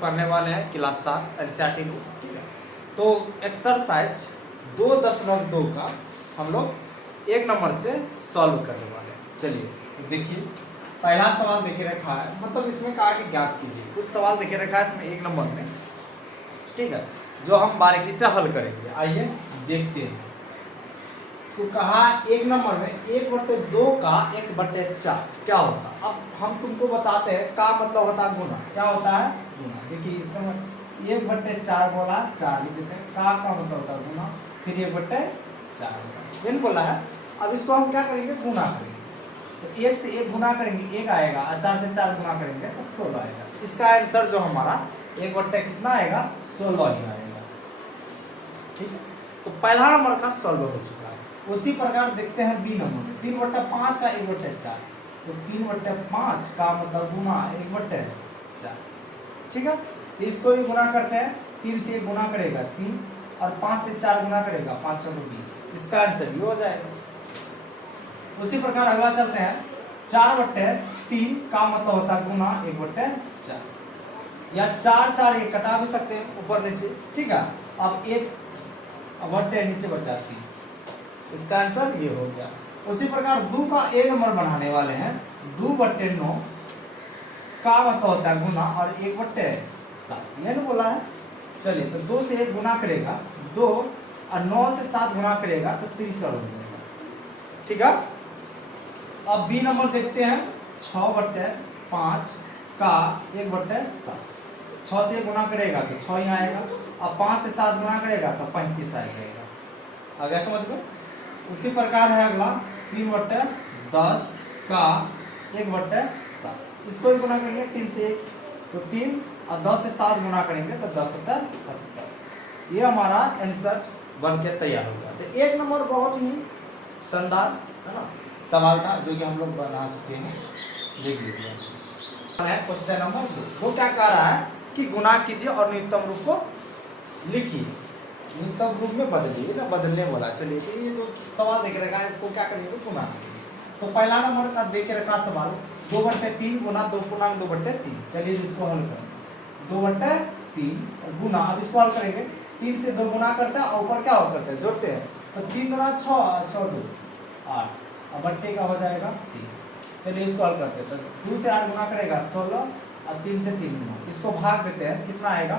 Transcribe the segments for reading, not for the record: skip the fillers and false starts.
पढ़ने वाले हैं क्लास 7 एनसीईआरटी बुक, ठीक है। तो एक्सरसाइज 2.2 का हम लोग 1 नंबर से सॉल्व करने वाले हैं। चलिए तो देखिए, पहला सवाल देखे रखा है, मतलब इसमें कहा कि ज्ञात कीजिए। कुछ सवाल देखे रखा है इसमें 1 नंबर में, ठीक है, जो हम बारीकी से हल करेंगे। आइए देखते हैं। तो कहा 1 नंबर में 1/2 का 1/4 क्या होता है। अब हम तुमको बताते हैं का मतलब होता है गुना। क्या होता है? गुना। देखिए इस समय 1/4 बोला, 4 लिख देते हैं। का मतलब होता है गुना, फिर 1/4 ये बोला है। अब इसको हम क्या करेंगे? गुना करेंगे। तो 1 से 1 गुना करेंगे 1 आएगा, और 4 से 4 गुना करेंगे तो 16 आएगा। इसका आंसर जो हमारा 1/, कितना आएगा? 16 ही आएगा, ठीक है। तो पहला नंबर का सॉल्व हो चुका है। उसी प्रकार देखते हैं बी नंबर में 3/5 का 1/4। तो 3/5 का मतलब गुना 1/4, ठीक है। तो इसको भी गुना करते हैं। 3 से 1 गुना करेगा 3, और 5 से 4 गुना करेगा 5 × 20। इसका आंसर भी हो जाएगा। उसी प्रकार अगला चलते हैं। 4/3 का मतलब होता है गुना 1/4, या 4 4 ये कटा भी सकते हैं ऊपर नीचे, ठीक है। अब 1/, नीचे बचा 3, इसका आंसर ये हो गया। उसी प्रकार 2 का 1 नंबर बनाने वाले हैं। 2/9 का मतलब होता है गुना, और 1/7 ये ना बोला है। चलिए तो 2 से 1 गुना करेगा 2, और 9 से 7 गुना करेगा तो 63 हो जाएगा, ठीक है। अब बी नंबर देखते हैं। 6/5 का 1/7। 6 से 1 गुना करेगा तो 6 ही आएगा, और 5 से 7 गुना करेगा तो 35 आ जाएगा। आ गया समझ में? उसी प्रकार है अगला 3/10 का 1/7। इसको भी गुना करेंगे 3 से 1 तो 3, और 10 से 7 गुना करेंगे तो 10 × 7 70। ये हमारा आंसर बन के तैयार होगा। तो 1 नंबर बहुत ही शानदार है ना सवाल था, जो कि हम लोग बना चुके हैं, देख लीजिए। क्वेश्चन नंबर 2, वो क्या कह रहा है कि गुना कीजिए और न्यूनतम रूप को लिखिए, न्यूनतम रूप में बदलिए ना, बदलने बोला। चलिए तो ये जो सवाल देख रखा है इसको क्या करेंगे? गुना। तो पहला नंबर का देख रखा सवाल 2/3 गुना 2/2/3। चलिए इसको हल करें। 2/3 गुना, अब इसको हल करेंगे। 3 से 2 गुना करते हैं और ऊपर क्या हो करते हैं? जोड़ते हैं। तो 3 × 6 6 2 8, अब बट्टे का हो जाएगा 3। चलिए इसको हल करते हैं। तो 2 से 8 गुना करेगा 16, और 3 से 3 गुना। इसको भाग देते हैं, कितना आएगा?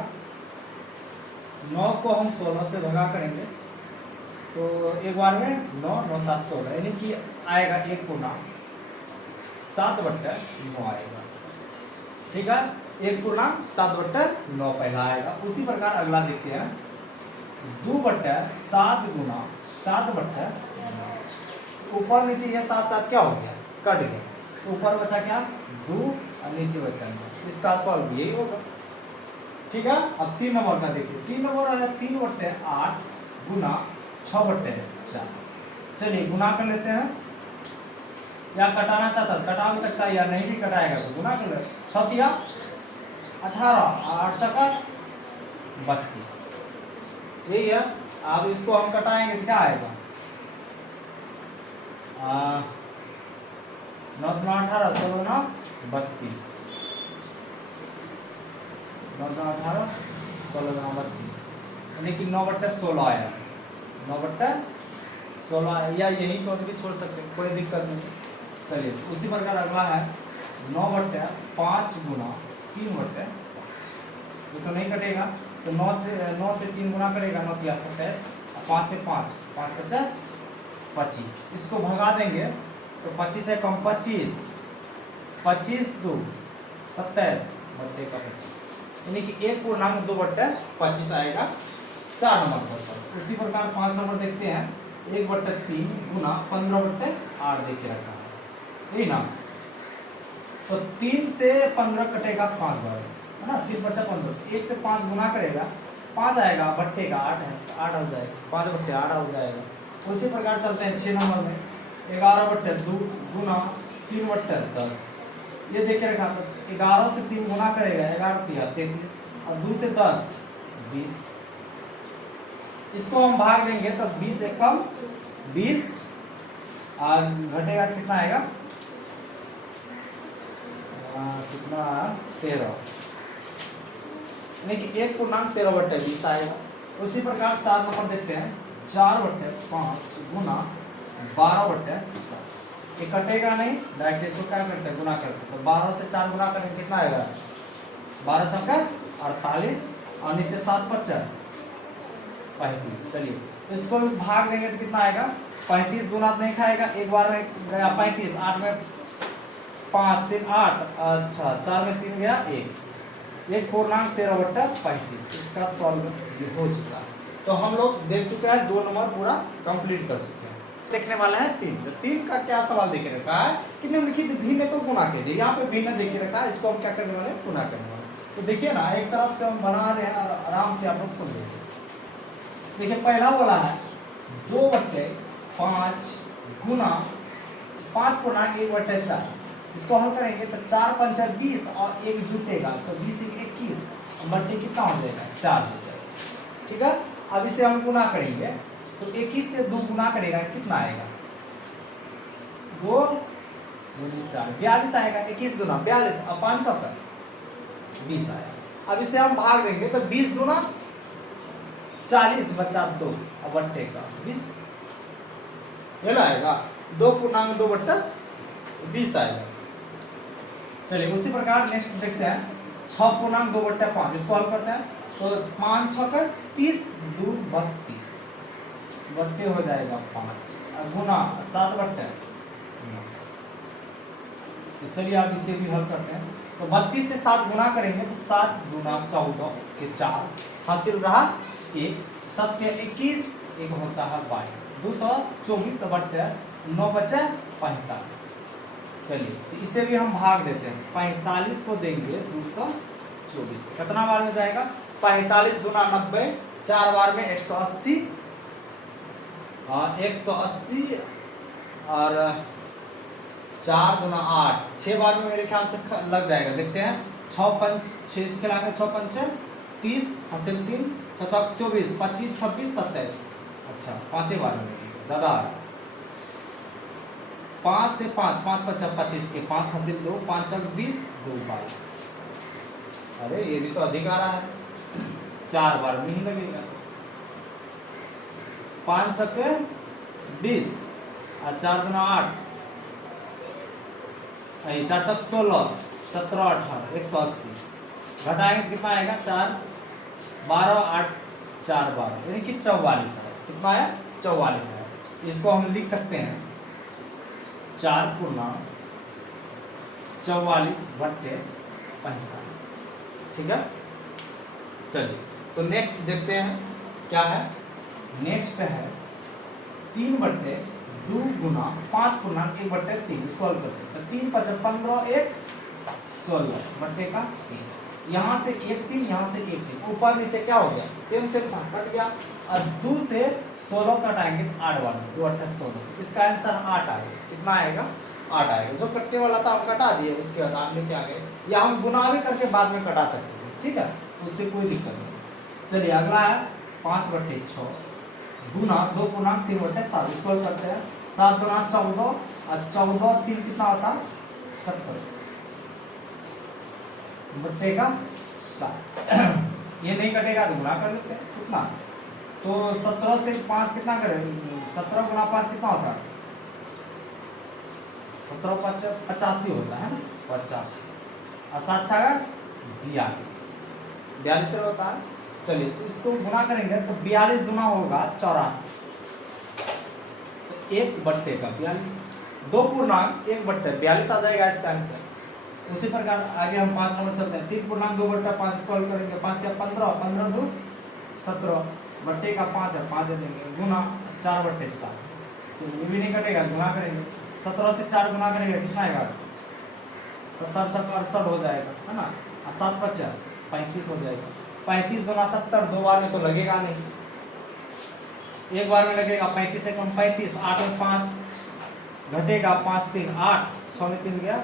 9 को हम 16 से भगा करेंगे तो एक बार में 9 9 7 16, यानी कि आएगा 1 गुना 7/9 आएगा, ठीक है। 1 गुना 7/9 पहला आएगा। उसी प्रकार अगला देखते हैं। 2/7 गुना 7/9। ऊपर नीचे ये 7 7 क्या हो गया? कट गया। ऊपर बचा क्या? 2, और नीचे बचा 9। इसका सॉल्व यही होगा, ठीक है। अब 3 नंबर का देखिए। 3 नंबर आया 3/8 गुना 6/4। चलिए गुना कर लेते हैं, या कटाना चाहता है कटा भी सकता है, या नहीं भी कटाएगा तो गुना कर ले। 6 × 18, 8 × 32, यही है। अब इसको हम कटाएंगे तो क्या आएगा? 9 × 18 16 × 32, 9 × 18 16 × 32, यानी कि 9/16 आया। 9/16, या यही तो भी छोड़ सकते हैं, कोई दिक्कत नहीं। चलिए उसी प्रकार अगला है 9/5 गुना 3/, ये तो नहीं कटेगा। तो 9 से 3 गुना करेगा 9 × 27, 5 से 5 5 × 25। इसको भगा देंगे तो 25 से कम 25, 25 2 27 बट्टे का 25, यानी कि 1/2/25 आएगा 4 नंबर क्वेश्चन। उसी प्रकार 5 नंबर देखते हैं। 1/3 गुना 15/8 देके रखा है, यही ना। तो 3 से 15 कटेगा 5 बार, है ना। 3 बचा 15, 1 से 5 गुना करेगा 5 आएगा, बट्टे का 8 है 8 हो जाएगा, 5/8 हो जाएगा। उसी प्रकार चलते हैं 6 नंबर में। 11/2 गुना 3/10, ये देखे रखा। 11 से 3 गुना करेगा 11 × 33, और 2 से 10 20। इसको हम भाग देंगे तो 20 से कम 20, और घटेगा कितना आएगा? कितना 13, यानी कि 1.13/20 आएगा। उसी प्रकार 7 नंबर देखते हैं, 4/5 गुना 12/7। ये कटेगा नहीं, डायरेक्ट इसको क्या करते हैं, गुना करते हैं। तो 12 से 4 गुना करेंगे कितना आएगा, 12 चौका 48 और नीचे 7 5 35। चलिए इसको भाग देंगे तो कितना आएगा, 35 दूना नहीं खाएगा, एक बार में गया 35, 8 में 5 3 8, अच्छा 4 में 3 गया 1.13/35। इसका सॉल्व हो चुका है। तो हम लोग देख चुके हैं 2 नंबर पूरा कंप्लीट कर चुके हैं। देखने वाला है 3। तो 3 का क्या सवाल देके रखा है कि निम्नलिखित भिन्न को गुना कीजिए। यहाँ पे भिन्न देके रखा है, इसको हम क्या करने वाले हैं, गुना करने वाले। तो देखिए ना, एक तरफ से हम बना रहे हैं, आराम से आप लोग समझिए। देखिए पहला बोला है 2/5 गुना 5.1/4। इसको हल करेंगे तो 4 5 20 और 1 जुटेगा तो 20 21 बट्टे कितना हो जाएगा, 4 हो जाएगा। ठीक है, अब इसे हम गुना करेंगे तो 21 से 2 गुना करेगा कितना आएगा, 2 गुनी 4 42 आएगा। 21 दूना 42 और 5 चौका 20 आएगा। अब इसे हम भाग देंगे तो 20 दूना 40 बचा 2 और बट्टे का 20 ये आएगा, 2.2/20 आएगा। चलिए उसी प्रकार नेक्स्ट देखते हैं 6.2/5। इसको हल करते हैं तो 5 6 30 2 32 बट्टे हो जाएगा 5 और गुना 7 बट्टे। तो चलिए आप इसे भी हल करते हैं तो 32 से 7 गुना करेंगे तो 7 गुना 14 के 4 हासिल रहा 1, 7 के 21 एक होता है 22, 224 बट्टे 9 बचे 45। चलिए तो इसे भी हम भाग देते हैं, 45 को देंगे 224, कितना बार में जाएगा, 45 दूना 90, 4 बार में 180 और 4 गुना 8 6 बार में मेरे ख्याल से लग जाएगा। देखते हैं 6 5 6 खिलाएंगे, 6 5 30 हासिल 3 6 6 24 25 26 27। अच्छा 5 बार में ज़्यादा आ रहा है, 5 से 5 5 5 25 के 5 हासिल 2 5 20 2 22। अरे ये भी तो अधिक आ रहा है, 4 बार में ही लगेगा। 5 छक्के 20 और 4 गुना 8 4 छक 16 17 18 180 घटाएंगे कितना आएगा, 4 12 8 4 12 यानी कि 44 है। कितना है, 44 है। इसको हम लिख सकते हैं 4 गुना 44 बट्टे 45। ठीक है, चलिए तो नेक्स्ट देखते हैं क्या है। नेक्स्ट है 3 बट्टे 2 गुना 5.1/3। इसको हल करते हैं तो 3 5 15 1 16 बट्टे का 3। यहाँ से 1 3 यहाँ से 1 3 ऊपर नीचे क्या हो गया, सेम सेम था, कट गया। और 2 से 16 कटाएंगे तो 8 बार 2 8 16। इसका आंसर 8 आएगा। कितना आएगा, 8 आएगा। जो कटने वाला था हम कटा दिए, उसके बाद आप लेके आ गए, या हम गुना भी करके बाद में कटा सकते हैं। ठीक है, उससे कोई दिक्कत नहीं। चलिए अगला है 5/6 गुना 2.3/7। इसको हल करते हैं 7 गुना 14 और 14 3 कितना होता, 70 बट्टे का 7। ये नहीं कटेगा तो गुना कर लेते हैं। कितना, तो 17 से 5 कितना करें, 17 गुना 5 कितना होता है, 17 5 85 होता है ना, 85 और 7 6 42 42 होता है। चलिए तो इसको गुना करेंगे तो 42 गुना होगा 84 तो 1 बट्टे का 42 2.1/42 आ जाएगा इसका आंसर। उसी प्रकार आगे हम 5 नंबर चलते हैं। 3.2/5 इसको हल करेंगे, 5 के 15 15 2 17 बट्टे का 5 है, 5 दे देंगे गुना 4/7। चलिए ये भी नहीं कटेगा, गुना करेंगे 17 से 4 गुना करेंगे कितना आएगा, 70 छक्का 68 हो जाएगा, है ना। और 7 5 35 हो जाएगा। 35 गुना 70 2 बार में तो लगेगा नहीं, एक बार में लगेगा। 35 से कम 35, 8 में 5 घटेगा, 5 3 8 6 में 3 गया,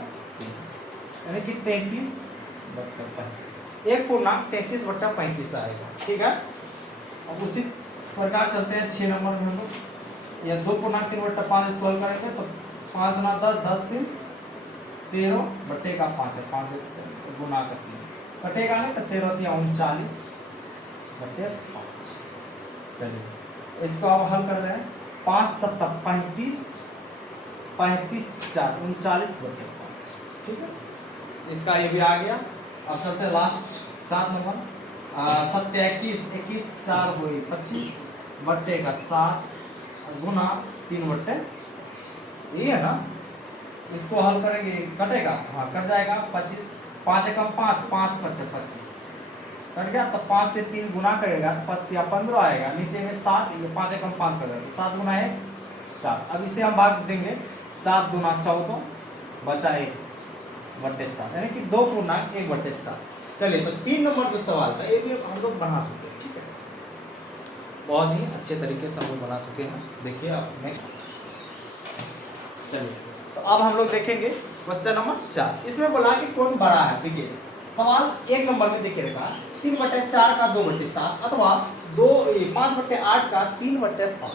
यानी कि 33/35 1.33/35 आएगा। ठीक है, अब उसी प्रकार चलते हैं 6 नंबर में हम लोग। या 2.3/5 इसको हल करेंगे तो 5 गुना 10 10 3 13 बट्टे का 5 है, 5 गुना करते हैं कटेगा नहीं तो 13×39 बटे 5। चलिए इसको अब हल कर रहे हैं। 5 × 7 = 35, 35 × 4 = 39 बटे 5। ठीक है, इसका ये भी आ गया। अब चलते लास्ट 7 नंबर। 7 × 21, 21 × 4 हुई 25 बट्टे का 7 गुना 3 बट्टे, ये है ना। इसको हल करेंगे, कटेगा, हाँ कट जाएगा। 25, 5 एकम 5, 5 × 5 = 25 कट गया। तो 5 से 3 गुना करेगा तो 5 × 15 आएगा। नीचे में 7, ये 5 एकम 5 कर देगा, 7 गुना 1 7। अब इसे हम भाग देंगे, 7 दूना 14 बचा 1 बट्टे 7, यानी कि 2 पूर्णांक 1 बट्टे 7। चलिए तो 3 नंबर जो सवाल था ये भी हम लोग बना चुके हैं। ठीक है, बहुत ही अच्छे तरीके से हम लोग बना चुके हैं। देखिए अब नेक्स्ट, चलिए तो अब हम लोग देखेंगे क्वेश्चन नंबर 4। इसमें बोला कि कौन बड़ा है। देखिए सवाल 1 नंबर में देखिए रखा 3/4 का 2/7 अथवा 5/8 का 3/5।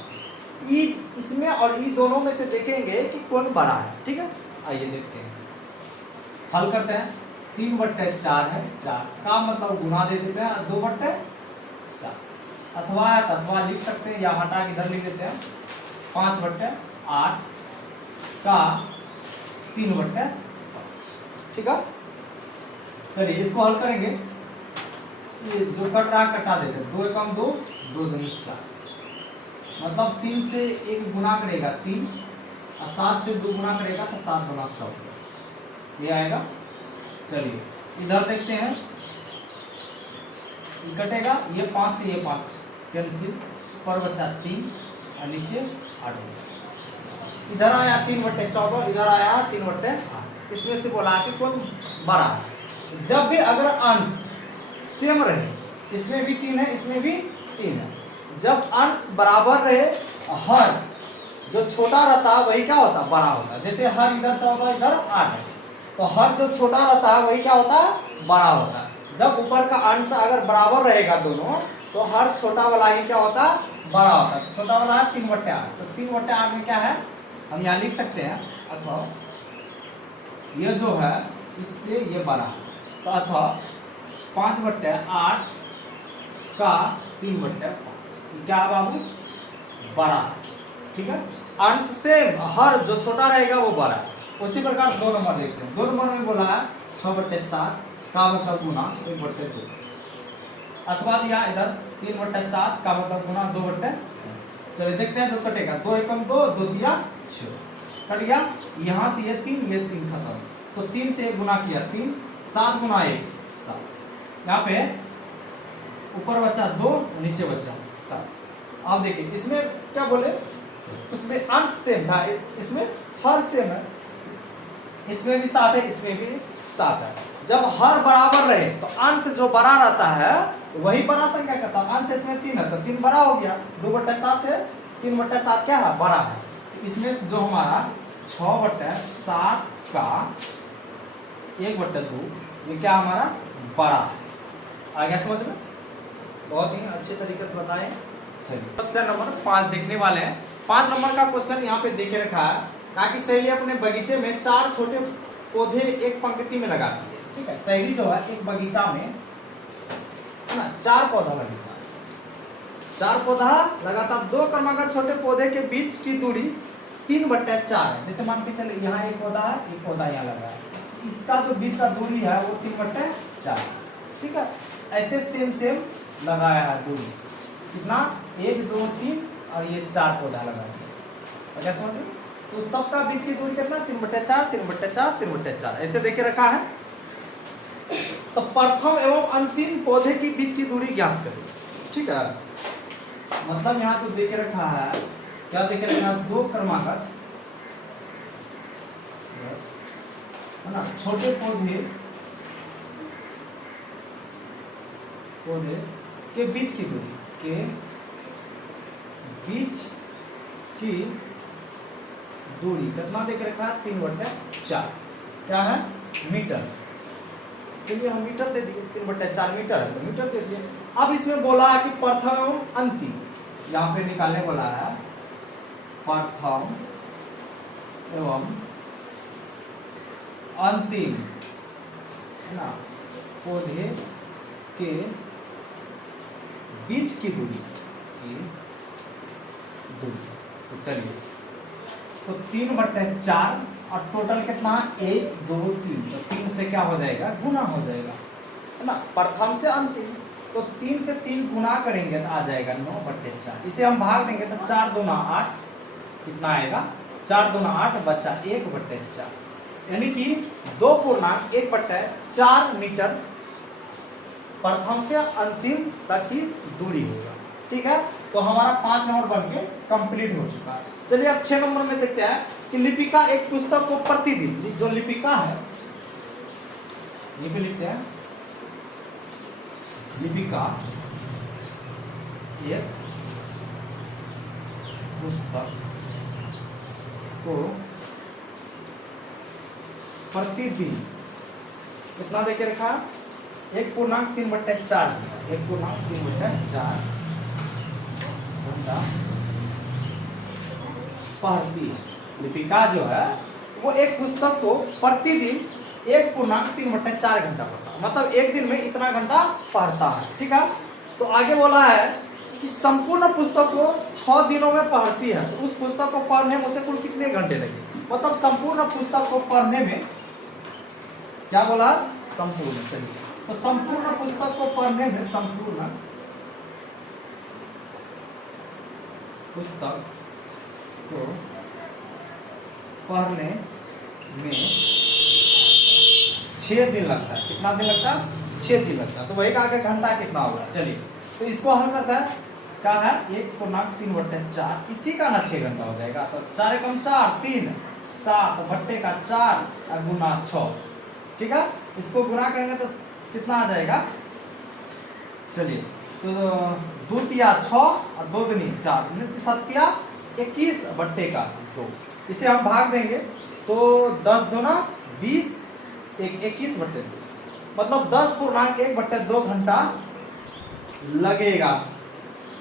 ई इसमें और ई दोनों में से देखेंगे कि कौन बड़ा है। ठीक है, आइए देखते हैं, हल करते हैं। 3/4 है, 4 का मतलब गुना दे देते हैं 2/7 अथवा लिख सकते हैं या हटा के इधर लिख देते हैं 5/8 का 3/5। ठीक है, चलिए इसको हल करेंगे। ये जो कट रहा कटा देते हैं, 2 एकम 2, 2 दूनी 4, मतलब 3 से 1 गुना करेगा 3 और 7 से 2 गुना करेगा तो 7 दूना 14 ये आएगा। चलिए इधर देखते हैं, ये कटेगा, ये 5 से ये 5 कैंसिल, पर बचा 3 और नीचे 8 बचा। इधर आया 3/14, इधर आया 3/8। इसमें से बोला कि कौन बड़ा है। जब भी अगर अंश सेम रहे, इसमें भी 3 है इसमें भी 3 है, जब अंश बराबर रहे, हर जो छोटा रहता है वही क्या होता है, बड़ा होता है। जैसे हर इधर 14 इधर 8 है, तो हर जो छोटा रहता है वही क्या होता है, बड़ा होता है। जब ऊपर का अंश अगर बराबर रहेगा दोनों, तो हर छोटा वाला ही क्या होता है, बड़ा होता है। छोटा वाला है 3/8, तो 3/8 में क्या है, हम यहाँ लिख सकते हैं अथवा ये जो है इससे ये बड़ा है, तो अथवा 5/8 का 3/5 क्या है बाबू, बड़ा है। ठीक है, अंश से हर जो छोटा रहेगा वो बड़ा है। उसी प्रकार 2 नंबर देखते हैं। 2 नंबर में बोला है 6/7 का मतलब गुना 1/2 अथवा दिया इधर 3/7 का मतलब गुना 2/। चलिए देखते हैं जो कटेगा, 2 एकम 2, 2 दिया 6 कट गया। यहाँ से ये 3 खत्म, तो 3 से 1 गुना किया 3, 7 गुना 1 7। यहाँ पे ऊपर बचा 2 नीचे बचा 7। आप देखिए इसमें क्या बोले, उसमें अंश सेम था, इसमें हर सेम है, इसमें भी 7 है इसमें भी 7 है। जब हर बराबर रहे तो अंश जो बड़ा रहता है वही बड़ा संख्या करता है। अंश इसमें 3 है तो 3 बड़ा हो गया, 2/7 से 3/7 क्या है, बड़ा है। इसमें से जो हमारा 6/7 का 1/2 ये क्या हमारा बड़ा है। आ गया समझ में, बहुत ही अच्छे तरीके से बताएं। चलिए क्वेश्चन नंबर 5 देखने वाले हैं। 5 नंबर का क्वेश्चन यहाँ पे देखे रखा है, ताकि सहेली अपने बगीचे में 4 छोटे पौधे एक पंक्ति में लगा दीजिए। ठीक है, सहेली जो है एक बगीचा में है ना 4 पौधा लगेगा, 4 पौधा लगातार 2 क्रमागत छोटे पौधे के बीच की दूरी 3/4 है। जैसे मान के चले यहाँ एक पौधा है, एक पौधा यहाँ लगा है, इसका जो बीच का दूरी है वो 3/4। ठीक है, ऐसे सेम लगाया है दूरी कितना, 1 2 3 और ये 4 पौधा लगाया। क्या समझ में, तो सबका बीच की दूरी कितना, 3/4 3/4 3/4 ऐसे देके रखा है। तो प्रथम एवं अंतिम पौधे की बीच की दूरी ज्ञात करें। ठीक है, मतलब यहाँ जो देके रखा है, क्या देके रखा है, 2 क्रमागत है ना छोटे पौधे के बीच की दूरी, के बीच की दूरी कितना देके रखा है, 3/4 क्या है, मीटर। चलिए हम मीटर दे दिए, 3/4 मीटर है तो मीटर दे दिए। अब इसमें बोला है कि प्रथम एवं अंतिम, यहाँ पे निकालने बोला है प्रथम एवं अंतिम है ना पौधे के बीच की दूरी तो चलिए, तो 3/4 और टोटल कितना है 1 2 3, तो 3 से क्या हो जाएगा गुना हो जाएगा, है ना, प्रथम से अंतिम। तो 3 से 3 गुना करेंगे तो आ जाएगा 9/4। इसे हम भाग देंगे तो 4 दूना 8, कितना आएगा 4 दूना 8 बच्चा 1/4, यानी कि 2.1/4 मीटर प्रथम से अंतिम तक की दूरी होगा। ठीक है, तो हमारा 5 नंबर बन के कंप्लीट हो चुका है। चलिए अब 6 नंबर में देखते हैं कि लिपिका एक पुस्तक को प्रतिदिन, जो लिपिका है ये भी लिखते हैं, लिपिका एक पुस्तक को प्रतिदिन कितना देके रखा, 1.3/4, 1.3/4 घंटा पढ़ती है। लिपिका जो है वो एक पुस्तक को प्रतिदिन 1.3/4 घंटा पढ़ता है, मतलब एक दिन में इतना घंटा पढ़ता है। ठीक है, तो आगे बोला है कि संपूर्ण पुस्तक को 6 दिनों में पढ़ती है, तो उस पुस्तक को पढ़ने में उसे कुल कितने घंटे लगे, मतलब संपूर्ण पुस्तक को पढ़ने में क्या बोला संपूर्ण। चलिए, तो संपूर्ण पुस्तक को पढ़ने में, संपूर्ण पुस्तक को पढ़ने में 6 दिन लगता है। कितना दिन लगता है 6 दिन लगता है, तो वही कहा कि घंटा कितना होगा। चलिए, तो इसको हल करता है, क्या है 1.3/4, इसी का ना 6 घंटा हो जाएगा, तो 4 कम 4 3 7 बट्टे का 4 गुना 6। ठीक है, इसको गुना करेंगे तो कितना आ जाएगा, चलिए, तो 2 तिया 6 और 2 दूनी 4, 7 21 बट्टे का 2, इसे हम भाग देंगे तो 10 दूना 20, 21/2, मतलब 10.1/2 घंटा लगेगा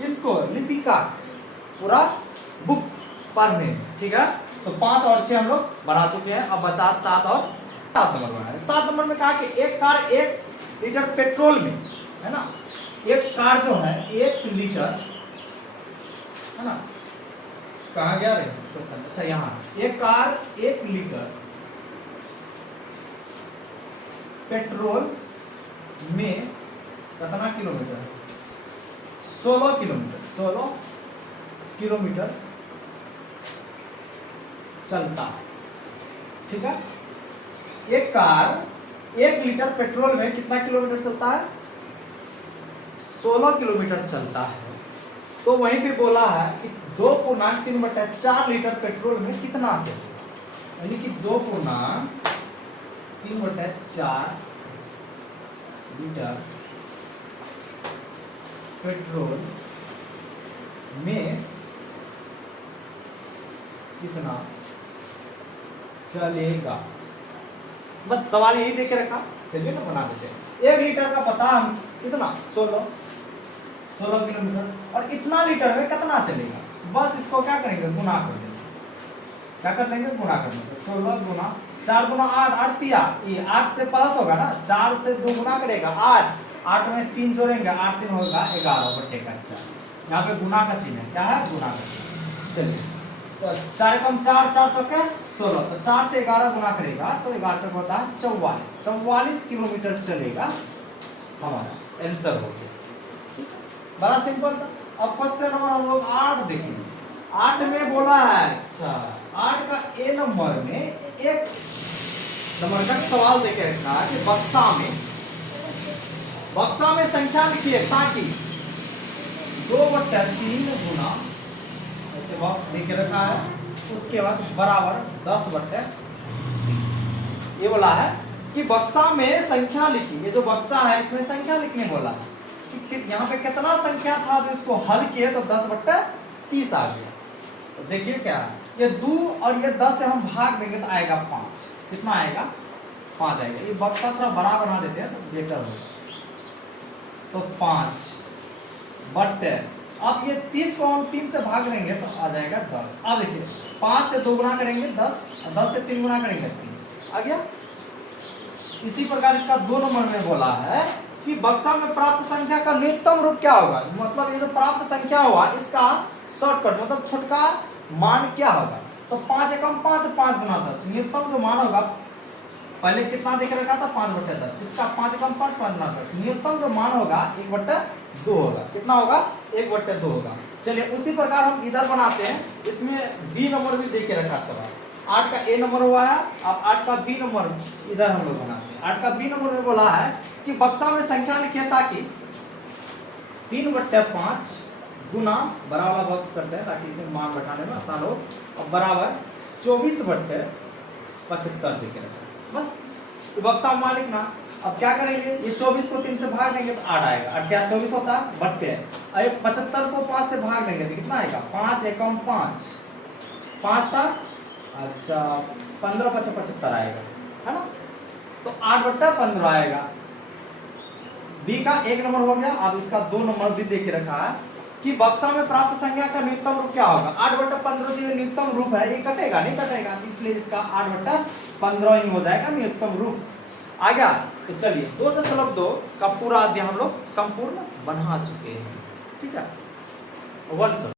इसको लिपिका पूरा बुक पढ़ने में। ठीक है, तो 5 और 6 हम लोग बढ़ा चुके हैं, अब बचा 7 और 7 नंबर में। 7 नंबर में कहा कि एक कार 1 लीटर पेट्रोल में, है ना, एक कार जो है 1 लीटर, है ना, कहाँ गया रे क्वेश्चन, अच्छा यहाँ, एक कार 1 लीटर पेट्रोल में कितना किलोमीटर है, 16 किलोमीटर, 16 किलोमीटर चलता है। ठीक है, एक कार 1 लीटर पेट्रोल में कितना किलोमीटर चलता है, 16 किलोमीटर चलता है। तो वहीं पे बोला है कि 2.3/4 लीटर पेट्रोल में कितना चलेगा, यानी कि 2.3/4 लीटर पेट्रोल में कितना चलेगा, बस सवाल यही देके रखा। चलिए ना बना देते हैं, 1 लीटर का पता हम कितना 16 किलोमीटर, और इतना लीटर में कितना चलेगा, बस इसको क्या करेंगे गुना कर देंगे, क्या कर देंगे गुना कर देंगे, 16 गुना 4 गुना 8, 8 तिया, ये 8 से प्लस होगा ना, 4 से 2 गुना करेगा 8, 8 में 3 जोड़ेंगे, 8 3 होगा 11 बट्टे का 4, यहाँ पे गुना का चिन्ह है, क्या है गुना का चिन्ह। चलिए, तो 4 कम 4 4 चौके 16, तो 4 से 11 गुना करेगा तो 11 चौक होता है 44 किलोमीटर चलेगा, हमारा आंसर हो गया। बड़ा सिंपल था। अब क्वेश्चन नंबर हम लोग 8 देखेंगे। 8 में बोला है, अच्छा 8 का ए नंबर में एक नंबर का सवाल देके रखा है कि बक्सा में संख्या लिखिए ताकि 2/3 गुना, ऐसे बॉक्स देके रखा है, उसके बाद बराबर 10/20। ये बोला है कि बक्सा में संख्या लिखी, ये जो बक्सा है इसमें संख्या लिखने बोला है कि यहाँ पे कितना संख्या था, तो इसको हल किए तो 10/30 आ गया। तो देखिए क्या है, ये 2 और ये 10 से हम भाग देंगे तो आएगा 5, कितना आएगा 5 आएगा। ये बक्सा थोड़ा बड़ा बना देते हैं तो बेटर होगा, तो 5 बट्टे, अब ये 30 को हम 3 से भाग देंगे तो आ जाएगा 10। अब देखिए 5 से 2 गुना करेंगे 10, और 10 से 3 गुना करेंगे 30, आ गया। इसी प्रकार इसका 2 नंबर में बोला है कि बक्सा में प्राप्त संख्या का न्यूनतम रूप क्या होगा, मतलब ये जो प्राप्त संख्या होगा इसका शॉर्टकट मतलब छोटका मान क्या होगा। तो 5 एकम 5, 5 गुना 10, न्यूनतम जो मान होगा पहले कितना देख रखा था 5/10, इसका 5 एकम 5, 5 गुना 10, न्यूनतम जो मान होगा 1/2 होगा। कितना होगा 1/2 होगा। चलिए उसी प्रकार हम इधर बनाते हैं, इसमें बी नंबर भी दे के रखा सवाल, 8 का ए नंबर हुआ है, अब 8 का बी नंबर इधर हम लोग बनाते हैं। 8 का बी नंबर में बोला है कि बक्सा में संख्या लिखिए ताकि 3/5 गुना बराबर बक्स करते हैं ताकि इसे मान बैठाने में आसान हो, और बराबर 24/75 देके रखा, बस तो बक्सा मान लिखना। अब क्या करेंगे, ये 24 को 3 से भाग देंगे तो 8 आएगा, 8 क्या 24 होता है, बट्टे है। अब 75 को 5 से भाग देंगे तो कितना आएगा, 5 एकम 5, 5 था, अच्छा 15/75 आएगा, है ना। तो 8/15 आएगा। बी का 1 नंबर हो गया। अब इसका 2 नंबर भी देके रखा है कि बक्सा में प्राप्त संख्या का न्यूनतम रूप क्या होगा। 8/15 जो न्यूनतम रूप है ये कटेगा नहीं कटेगा, इसलिए इसका 8/15 ही हो जाएगा न्यूनतम रूप आ गया। तो चलिए 2.2 का पूरा अध्याय हम लोग संपूर्ण बना चुके हैं, ठीक है। 1